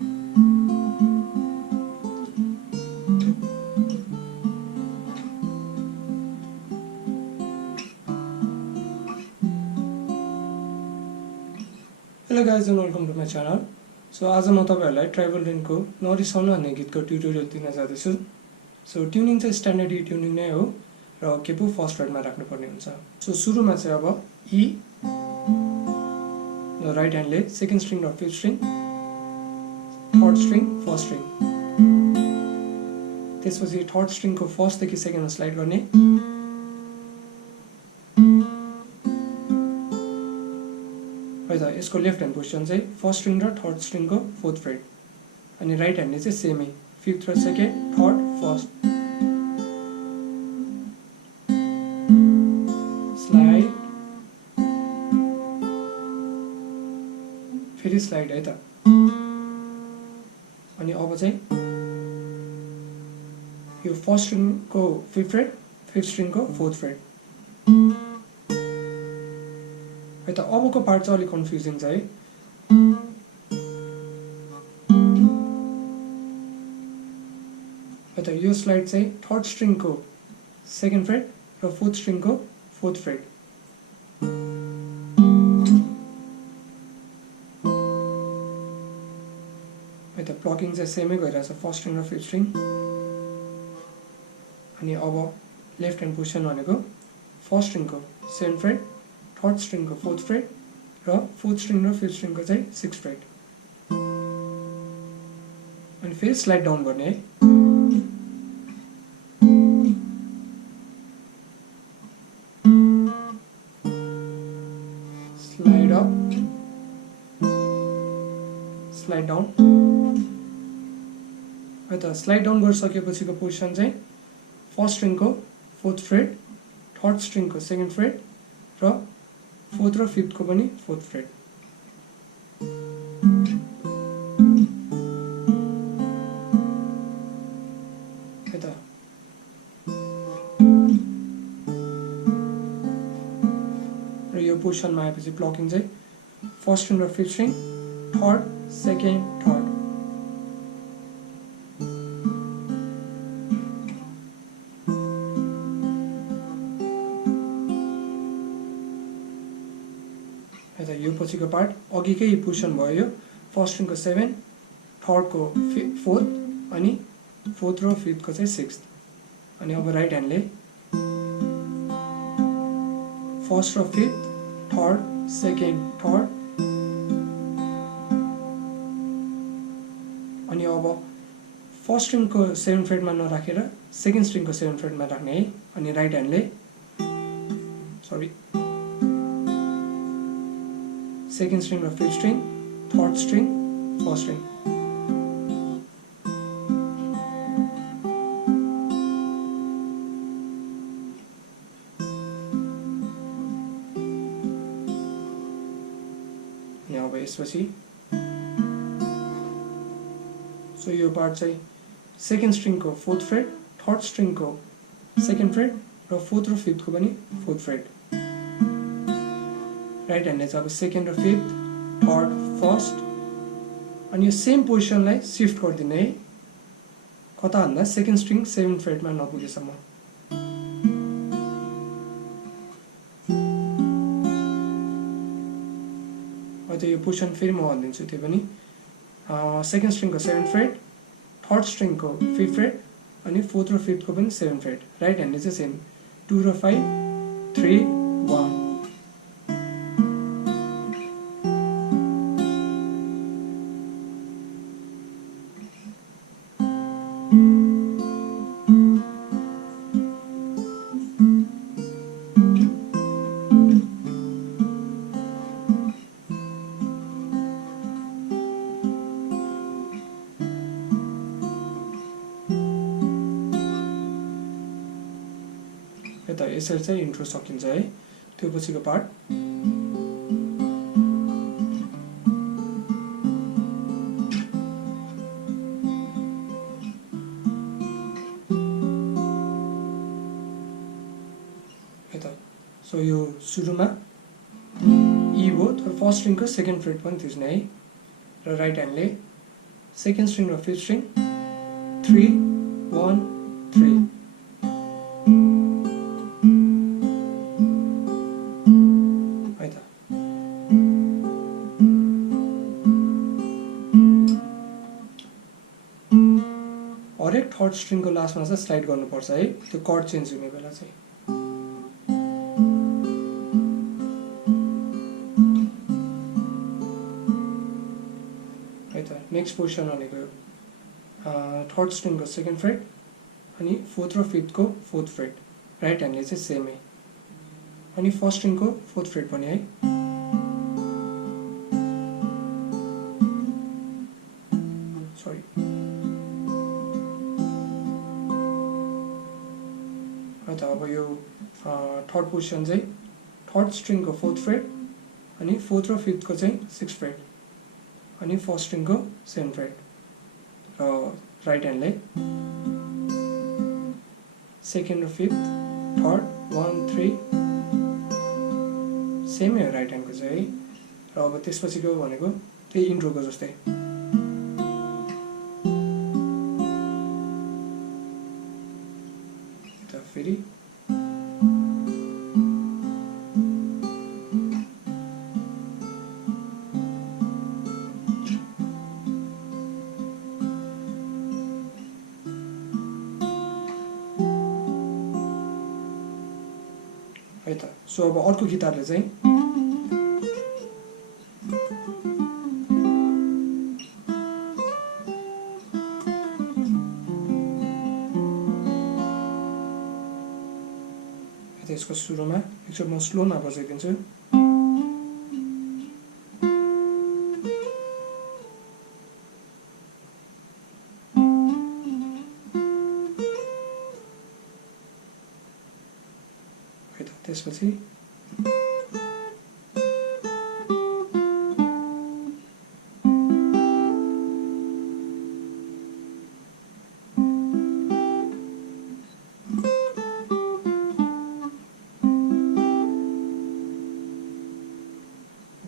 Hello guys and welcome to my channel. So आज म तपाईहरुलाई tribalrain को Narisawna भन्ने गीतको ट्युटोरियल दिन जाँदैछु. So ट्युनिङ चाहिँ स्ट्यान्डर्ड E ट्युनिङ नै हो र capo फर्स्ट फ्रेटमा राख्नु पर्ने हुन्छ. So सुरुमा चाहिँ अब E र राइट ह्यान्डले सेकेन्ड स्ट्रिङ र fifth string, third string, first string. त्यसपछि थर्ड स्ट्रिङको फर्स्ट देखि सेकेन्डमा स्लाइड गर्ने. यसको लेफ्ट ह्यान्ड पोजिसन चाहिँ फर्स्ट स्ट्रिङ र थर्ड स्ट्रिङको फोर्थ फ्रेट, अनि राइट ह्यान्डले चाहिँ सेमै फिफ्थ र सेकेन्ड, थर्ड, फर्स्ट. स्लाइड, फेरि स्लाइड है त. अनि अब चाहिँ यो फर्स्ट स्ट्रिङको फिफ्थ फ्रेट, फिफ्थ स्ट्रिङको फोर्थ फ्रेट है त. अबको पार्ट चाहिँ अलिक कन्फ्युजिङ छ है. है त यो स्लाइड चाहिँ थर्ड स्ट्रिङको सेकेन्ड फ्रेट र फोर्थ स्ट्रिङको फोर्थ फ्रेट. है त प्लकिङ चाहिँ सेमै गइरहेछ फर्स्ट स्ट्रिङ र फिफ्थ स्ट्रिङ. अनि अब लेफ्ट ह्यान्ड पोजिसन भनेको फर्स्ट स्ट्रिङको सेभेन फ्रेट, थर्ड स्ट्रिङको फोर्थ फ्रेट र फोर्थ स्ट्रिङ र फिफ्थ स्ट्रिङको चाहिँ सिक्स फ्रेट. अनि फेरि स्लाइड डाउन गर्ने है. Slide up, slide down. है त स्लाइड डाउन गरिसकेपछिको पोजिसन चाहिँ फर्स्ट स्ट्रिङको फोर्थ फ्रेट, थर्ड स्ट्रिङको सेकेन्ड फ्रेट र फोर्थ र फिफ्थको पनि फोर्थ फ्रेट. है त र यो पोजिसनमा आएपछि प्लकिङ चाहिँ फर्स्ट स्ट्रिङ र fifth string, third, second, third. यो पछिको पार्ट अघिकै पोजिसन भयो. यो फर्स्ट स्ट्रिङको सेभेन, थर्डको फोर्थ, अनि फोर्थ र फिफ्थको चाहिँ सिक्स्थ. अनि अब राइट ह्यान्डले फर्स्ट र फिफ्थ, थर्ड, सेकेन्ड, थर्ड. अनि अब फर्स्ट स्ट्रिङको सेभेन फ्रेटमा नराखेर सेकेन्ड स्ट्रिङको सेभेन फ्रेटमा राख्ने है. अनि राइट ह्यान्डले सेकेन्ड स्ट्रिङ र fifth string, third string, first string. अनि अब यसपछि सो यो पार्ट चाहिँ सेकेन्ड स्ट्रिङको फोर्थ फ्रेट, थर्ड स्ट्रिङको सेकेन्ड फ्रेट र फोर्थ र फिफ्थको पनि फोर्थ फ्रेट. राइट ह्यान्डले चाहिँ अब सेकेन्ड र फिफ्थ, थर्ड, फर्स्ट. अनि यो सेम पोजिसनलाई सिफ्ट गरिदिने है. कता भन्दा सेकेन्ड स्ट्रिङ सेभेन फ्रेटमा नपुगेसम्म. त यो पोजिसन फेरि म भनिदिन्छु. त्यो पनि सेकेन्ड स्ट्रिङको सेभेन फ्रेट, थर्ड स्ट्रिङको फिफ्थ फ्रेट, अनि फोर्थ र फिफ्थको पनि सेभेन फ्रेट. राइट ह्यान्डले चाहिँ सेम 2 र 5, 3, 1. त यसरी चाहिँ इन्ट्रो सकिन्छ है. त्यो पछिको पार्ट है त. सो यो सुरुमा E हो, तर फर्स्ट स्ट्रिङको सेकेन्ड फ्रेट पनि थिच्ने है. र राइट ह्यान्डले सेकेन्ड स्ट्रिङ र फिफ्थ स्ट्रिङ 3 1 3 है त हरेक थर्ड स्ट्रिङको लास्टमा चाहिँ स्लाइड गर्नुपर्छ है त्यो कर्ड चेन्ज हुने बेला चाहिँ है त नेक्स्ट पोजिसन भनेको थर्ड स्ट्रिङको सेकेन्ड फ्रेट अनि फोर्थ र फिफ्थको फोर्थ फ्रेट राइट ह्यान्डले चाहिँ सेमै अनि फर्स्ट स्ट्रिङको फोर्थ फ्रेट पनि है सरी त अब यो थर्ड पोजिसन चाहिँ थर्ड स्ट्रिङको फोर्थ फ्रेट अनि फोर्थ र फिफ्थको चाहिँ सिक्स फ्रेट अनि फर्स्ट स्ट्रिङको सेभेन फ्रेट र राइट ह्यान्डले सेकेन्ड र फिफ्थ थर्ड 1 3 सेमै हो राइट ह्यान्डको चाहिँ है र अब त्यसपछिको भनेको त्यही इन्ट्रोको जस्तै त फेरि है त सो अब अर्को गिटारले चाहिँ यसको सुरुमा एकचोटि म स्लोमा बजाइदिन्छु है त त्यसपछि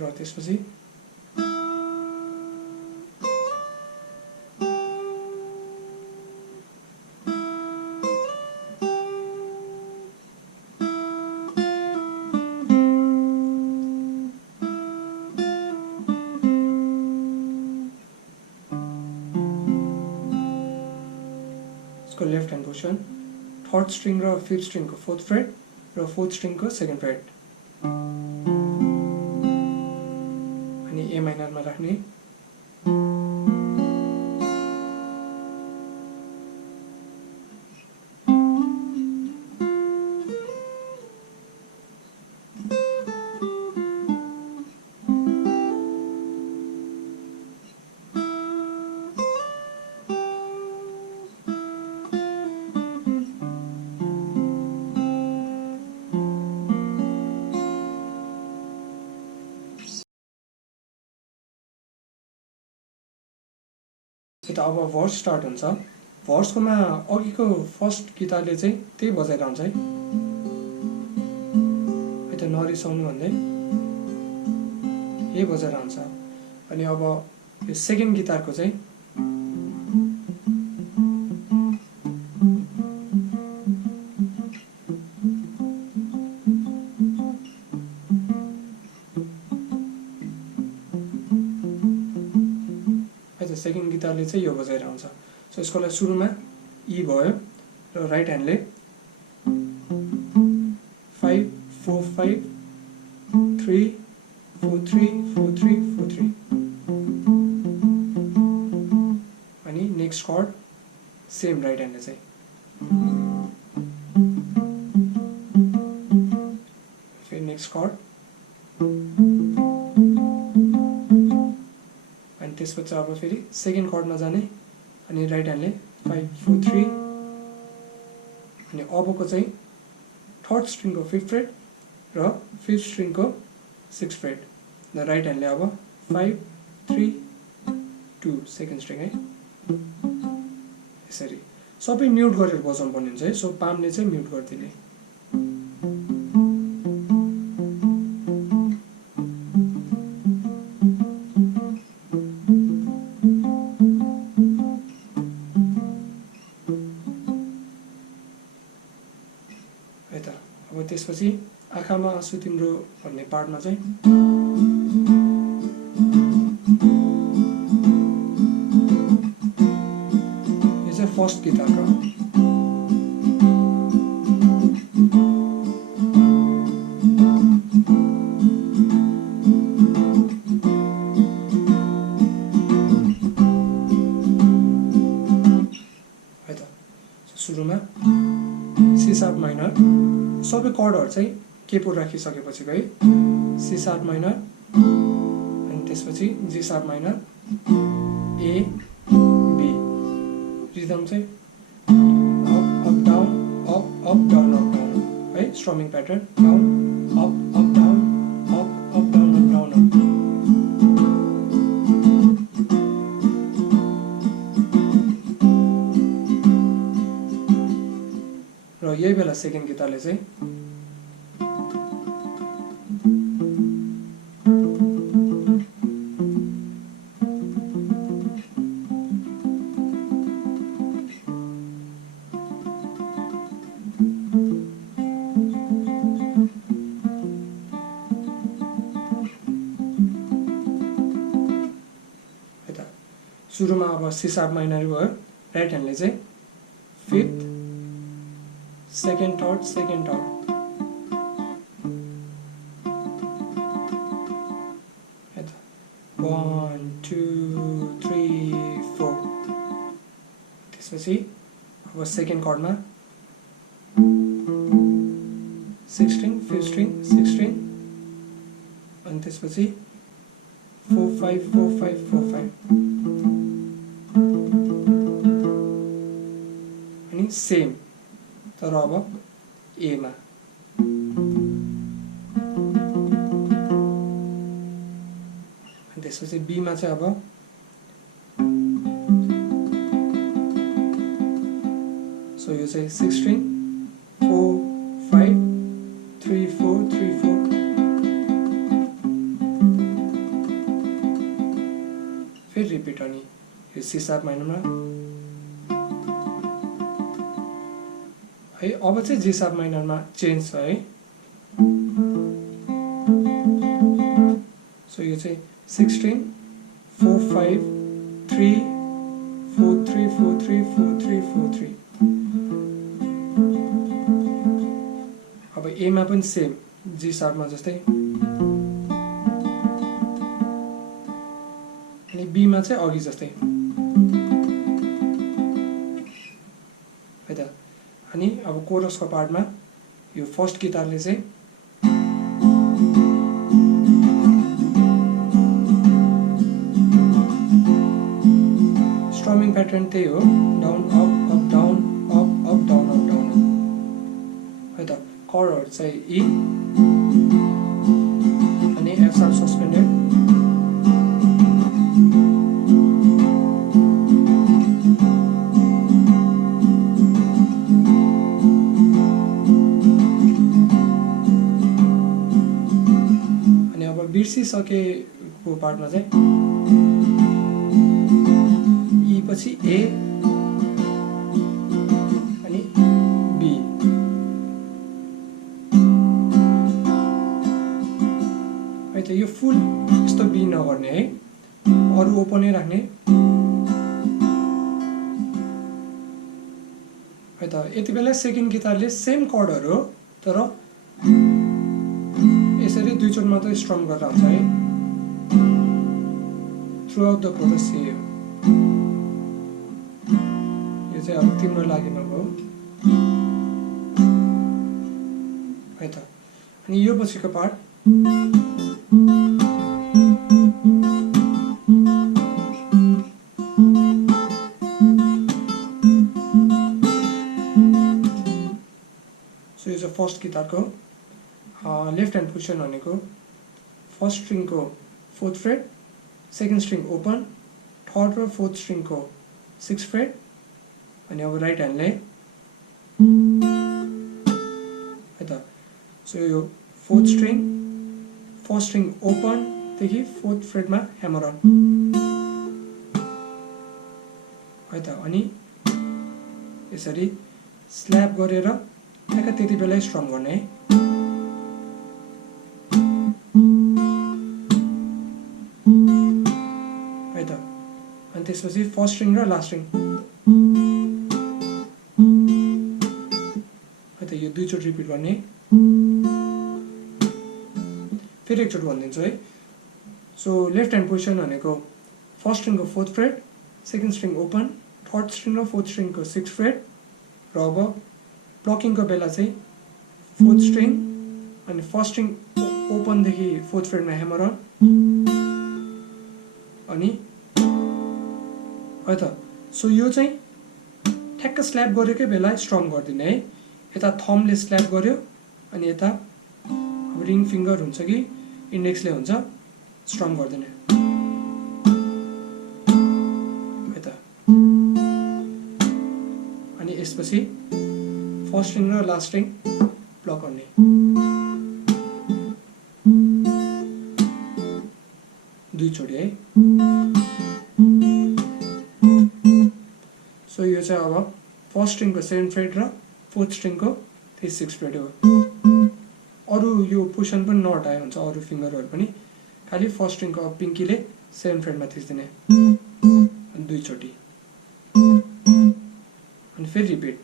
र त्यसपछि यसको left hand position third string र फिफ्थ स्ट्रिङको फोर्थ फ्रेट र फोर्थ स्ट्रिङको सेकेन्ड फ्रेट अनि ए माइनरमा राख्ने त अब भर्स स्टार्ट हुन्छ भर्सकोमा अघिको फर्स्ट गिटारले चाहिँ त्यही बजाइरहन्छ है त नरिसाउनु भन्दै यही बजाइरहन्छ अनि अब यो सेकेन्ड गिटारको चाहिँ सेकेन्ड गिटारले चाहिँ यो बजाइरहन्छ सो यसको लागि सुरुमा ई भयो र राइट ह्यान्डले 5 4 5 3 4 3 4 3 4 3 अनि नेक्स्ट कर्ड सेम राइट ह्यान्डले चाहिँ फेरि नेक्स्ट कर्ड अनि त्यसपछि अब फेरि सेकेन्ड कर्डमा जाने अनि राइट ह्यान्डले 5 4 3 अनि अबको चाहिँ थर्ड स्ट्रिङको फिफ्थ फ्रेट र फिफ्थ स्ट्रिङको सिक्स फ्रेट र राइट ह्यान्डले अब 5 3 2 सेकेन्ड स्ट्रिङ है यसरी सबै म्युट गरेर बजाउनु पर्ने हुन्छ है सो पामले चाहिँ म्युट गरिदिने त्यसपछि आँखामा आँसु तिम्रो भन्ने पार्टमा चाहिँ यो चाहिँ फर्स्ट गिटारको है त। सुरुमा सी शार्प माइनर सबै कर्डहरु चाहिँ केपो राखिसकेपछि है सी शार्प माइनर अनि त्यसपछि G sharp minor A B rhythm चाहिँ up up down up up down है strumming pattern down up up down up up down up down up र यही बेला सेकेन्ड गिटारले चाहिँ सुरुमा अब सी शार्प माइनर भयो राइट ह्यान्डले चाहिँ फिफ्थ सेकेन्ड थर्ड है त 1 2 3 4 त्यसपछि अब सेकेन्ड कर्डमा 6 स्ट्रिङ 5 स्ट्रिङ 6 स्ट्रिङ अनि त्यसपछि 4 5 4 5 4 5 अनि सेम तर अब ए मा अनि त्यसपछि बी मा चाहिँ अब सो यो चाहिँ 6 स्ट्रिङ 4 5 3 4 3 4 फेरि रिपिट अनि यो सी शार्प माइनरमा है अब चाहिँ जी शार्प माइनरमा चेन्ज छ है सो यो चाहिँ 6 स्ट्रिङ 4 5 3 4 3 4 3 4 3 4 3 अब ए मा पनि सेम जी शार्पमा जस्तै अनि बी मा चाहिँ अघि जस्तै है त। अनि अब कोरसको पार्टमा यो फर्स्ट गिटारले चाहिँ स्ट्रमिङ प्याटर्न त्यही हो down up up down up up down up down है त। कर्डहरु चाहिँ ई अनि एफ शार्प सस्पेन्डेड बिर्सिसकेको पार्टमा चाहिँ ई पछि ए अनि बी है त। यो फुल यस्तो बी नगर्ने है अरु ओपनै राख्ने है त। यति बेला सेकेन्ड गिटारले सेम कर्डहरु हो तर यसरी दुई चोट मात्रै स्ट्रम गरेर आउँछ है थ्रु आउट द कोरस यो चाहिँ अब तिम्रो लागि नभयो है त। अनि यो पछिको पार्ट सो यो चाहिँ फर्स्ट गिटारको लेफ्ट ह्यान्ड पोजिसन भनेको फर्स्ट स्ट्रिङको 4th fret second string open third र 4th स्ट्रिङको 6th फ्रेट अनि अब राइट ह्यान्डले है त। सो यो 4th string first string open देखि 4th फ्रेटमा ह्यामर अन है त। अनि यसरी स्ल्याप गरेर ठ्याक्क त्यति बेलै स्ट्रम गर्ने है है त अनि त्यसपछि फर्स्ट स्ट्रिङ र लास्ट स्ट्रिङ है त यो दुईचोटि रिपिट गर्ने फेरि एकचोटि भनिदिन्छु है सो लेफ्ट ह्यान्ड पोजिसन भनेको फर्स्ट स्ट्रिङको 4th fret second string open third string र 4th स्ट्रिङको 6th फ्रेट र अब प्लकिङको बेला चाहिँ 4th स्ट्रिङ अनि फर्स्ट स्ट्रिङ ओपनदेखि 4th फ्रेटमा ह्यामर अन अनि है त सो यो चाहिँ ठ्याक्क स्ल्याप गरेकै बेला स्ट्रम गरिदिने है यता थम्बले स्ल्याप गर्यो अनि यता अब रिङ फिङ्गर हुन्छ कि इन्डेक्सले हुन्छ स्ट्रम गरिदिने है त अनि यसपछि फर्स्ट स्ट्रिङ र लास्ट स्ट्रिङ प्लक गर्ने दुईचोटि है सो यो चाहिँ अब फर्स्ट स्ट्रिङको 7th फ्रेट र 4th स्ट्रिङको 6th फ्रेट हो अरू यो पोजिसन पनि नहटाए हुन्छ अरू फिङ्गरहरू पनि खालि फर्स्ट स्ट्रिङको पिङ्कीले 7th फ्रेटमा थिच्दिने अनि दुईचोटि अनि फेरि रिपिट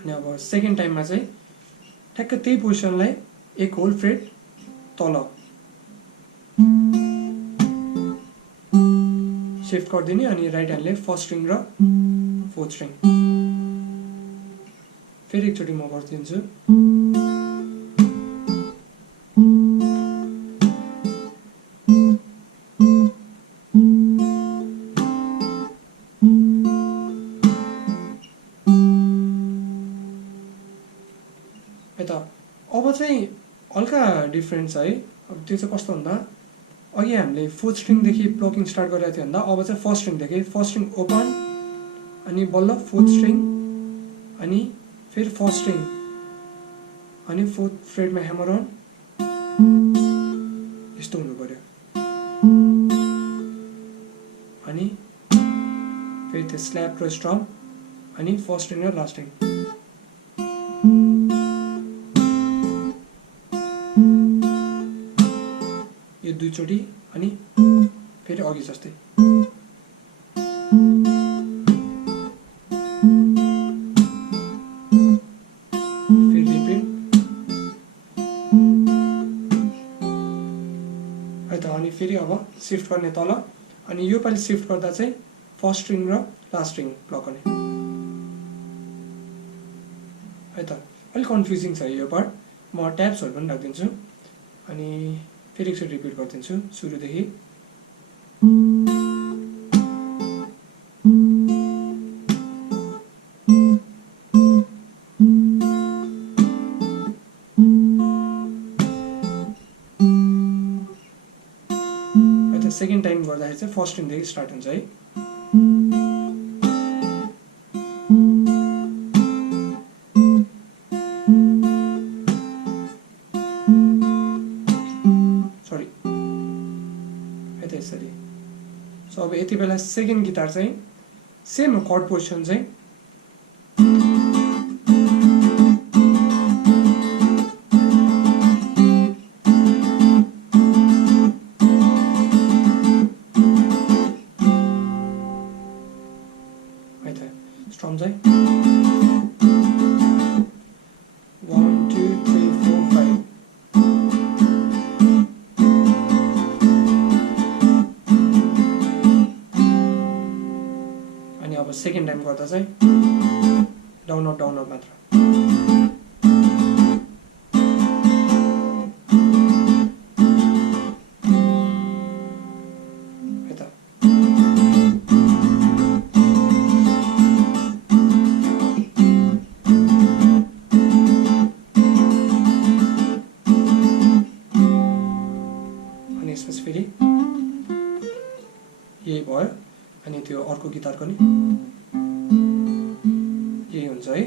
अनि अब सेकेन्ड टाइममा चाहिँ ठ्याक्क त्यही पोजिसनलाई एक होल फ्रेट तल शिफ्ट गरिदिने अनि राइट ह्यान्डले फर्स्ट स्ट्रिङ र 4th स्ट्रिङ फेरि एकचोटि म गरिदिन्छु है त अब चाहिँ हल्का डिफ्रेन्ट छ है अब त्यो चाहिँ कस्तो भन्दा अघि हामीले 4th स्ट्रिङदेखि प्लकिङ स्टार्ट गरेको थियो भन्दा अब चाहिँ फर्स्ट स्ट्रिङदेखि फर्स्ट स्ट्रिङ ओपन अनि बल्ल 4th स्ट्रिङ अनि फेरि फर्स्ट स्ट्रिङ अनि 4th फ्रेटमा ह्यामर अन यस्तो हुनु पर्यो अनि फेरि त्यो स्ल्याप र स्ट्रम अनि फर्स्ट स्ट्रिङ र लास्ट स्ट्रिङ यो दुईचोटि अनि फेरि अघि जस्तै फेरि रिपिट है त अनि फेरि अब सिफ्ट गर्ने तल अनि यो पालि सिफ्ट गर्दा चाहिँ फर्स्ट स्ट्रिङ र लास्ट स्ट्रिङ प्लक गर्ने है त अलिक कन्फ्युजिङ छ यो पार्ट म ट्याब्सहरू पनि राखिदिन्छु अनि फेरि एकचोटि रिपिट गरिदिन्छु सुरुदेखि सेकेन्ड टाइम गर्दाखेरि चाहिँ फर्स्ट स्ट्रिङदेखि स्टार्ट हुन्छ है यसरी सो अब यति बेला सेकेन्ड गिटार चाहिँ सेम कर्ड पोजिसन चाहिँ है त स्ट्रम चाहिँ 1 2 3 4 5 अब सेकेन्ड टाइम गर्दा चाहिँ डाउन अप मात्र है त अनि यसपछि फेरि यही भयो अनि त्यो अर्को गिटारको नि यही हुन्छ है